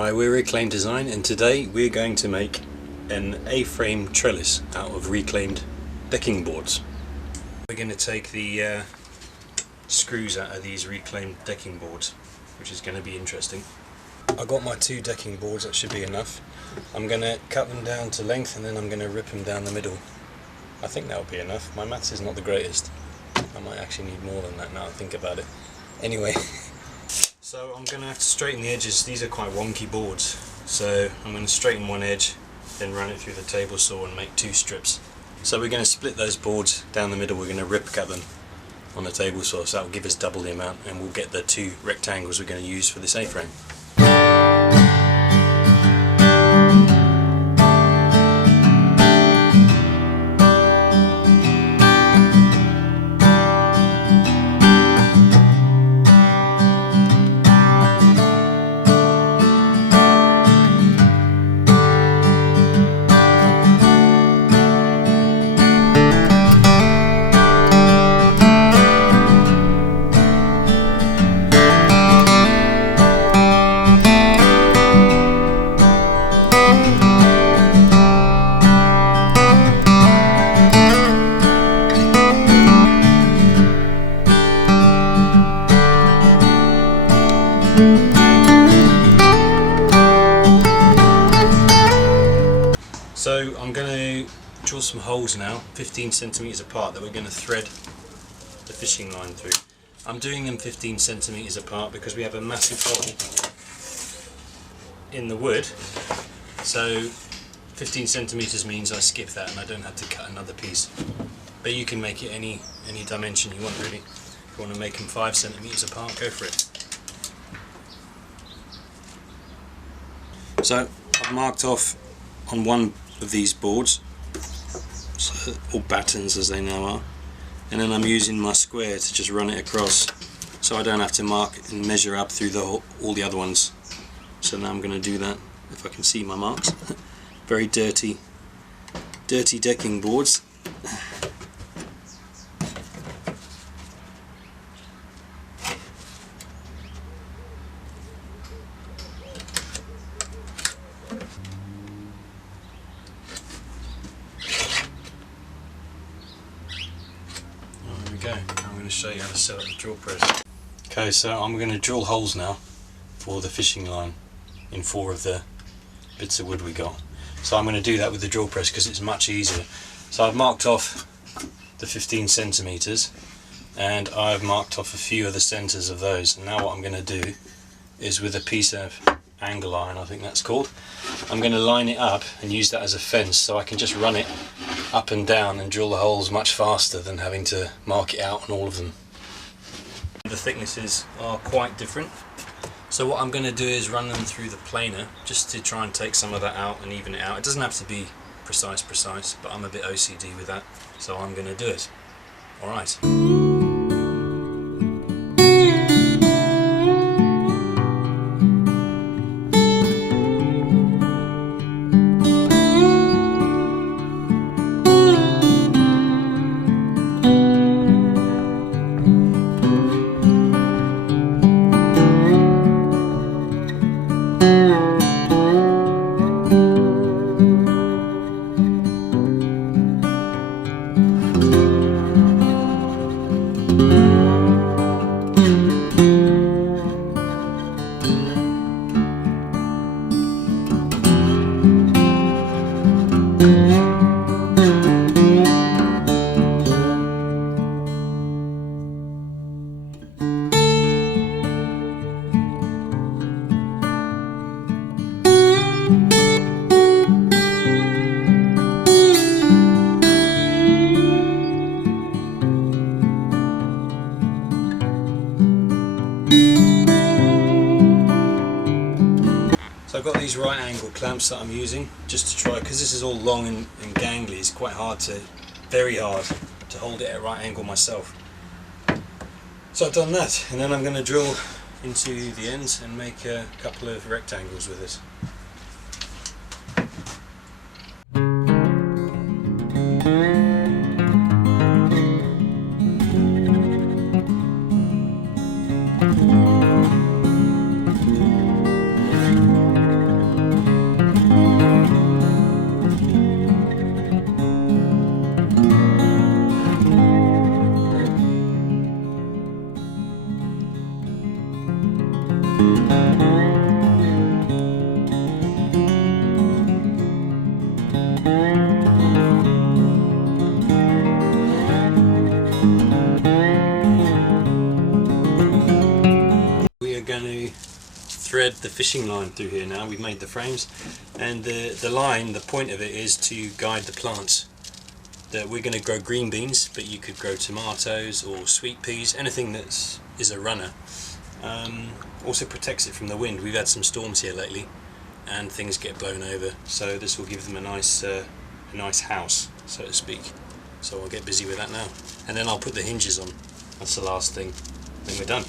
Hi, we're Reclaimed Design, and today we're going to make an A-frame trellis out of reclaimed decking boards. We're going to take the screws out of these reclaimed decking boards, which is going to be interesting. I've got my 2 decking boards, that should be enough. I'm going to cut them down to length and then I'm going to rip them down the middle. I think that'll be enough. My maths is not the greatest. I might actually need more than that now I think about it. Anyway. So I'm going to have to straighten the edges. These are quite wonky boards, so I'm going to straighten one edge, then run it through the table saw and make 2 strips. So we're going to split those boards down the middle. We're going to rip cut them on the table saw, so that will give us double the amount, and we'll get the 2 rectangles we're going to use for this A-frame. So I'm going to drill some holes now, 15 centimeters apart, that we're going to thread the fishing line through. I'm doing them 15 centimeters apart because we have a massive hole in the wood, so 15 centimeters means I skip that and I don't have to cut another piece. But you can make it any dimension you want really. If you want to make them 5 centimeters apart, go for it. So I've marked off on one of these boards, so, or battens as they now are, and then I'm using my square to just run it across so I don't have to mark and measure up through all the other ones. So now I'm going to do that, if I can see my marks. Very dirty decking boards. I'm going to show you how to set up the drill press. Okay, so I'm going to drill holes now for the fishing line in 4 of the bits of wood we got. So I'm going to do that with the drill press because it's much easier. So I've marked off the 15 centimeters and I've marked off a few of the centers of those, and now what I'm going to do is, with a piece of angle iron, I think that's called, I'm going to line it up and use that as a fence, so I can just run it up and down and drill the holes much faster than having to mark it out on all of them. The thicknesses are quite different, so what I'm going to do is run them through the planer just to try and take some of that out and even it out. It doesn't have to be precise, but I'm a bit OCD with that, so I'm going to do it. Alright. So I've got these right angle clamps that I'm using just to try, because this is all long and gangly, it's quite hard to, very hard to hold it at right angle myself. So I've done that, and then I'm going to drill into the ends and make a couple of rectangles with it. of the fishing line through here now. We've made the frames, and the line, the point of it is to guide the plants. That we're going to grow green beans, but you could grow tomatoes or sweet peas, anything that is a runner. Also protects it from the wind. We've had some storms here lately and things get blown over, so this will give them a nice house, so to speak. So I'll get busy with that now, and then I'll put the hinges on. That's the last thing, then we're done.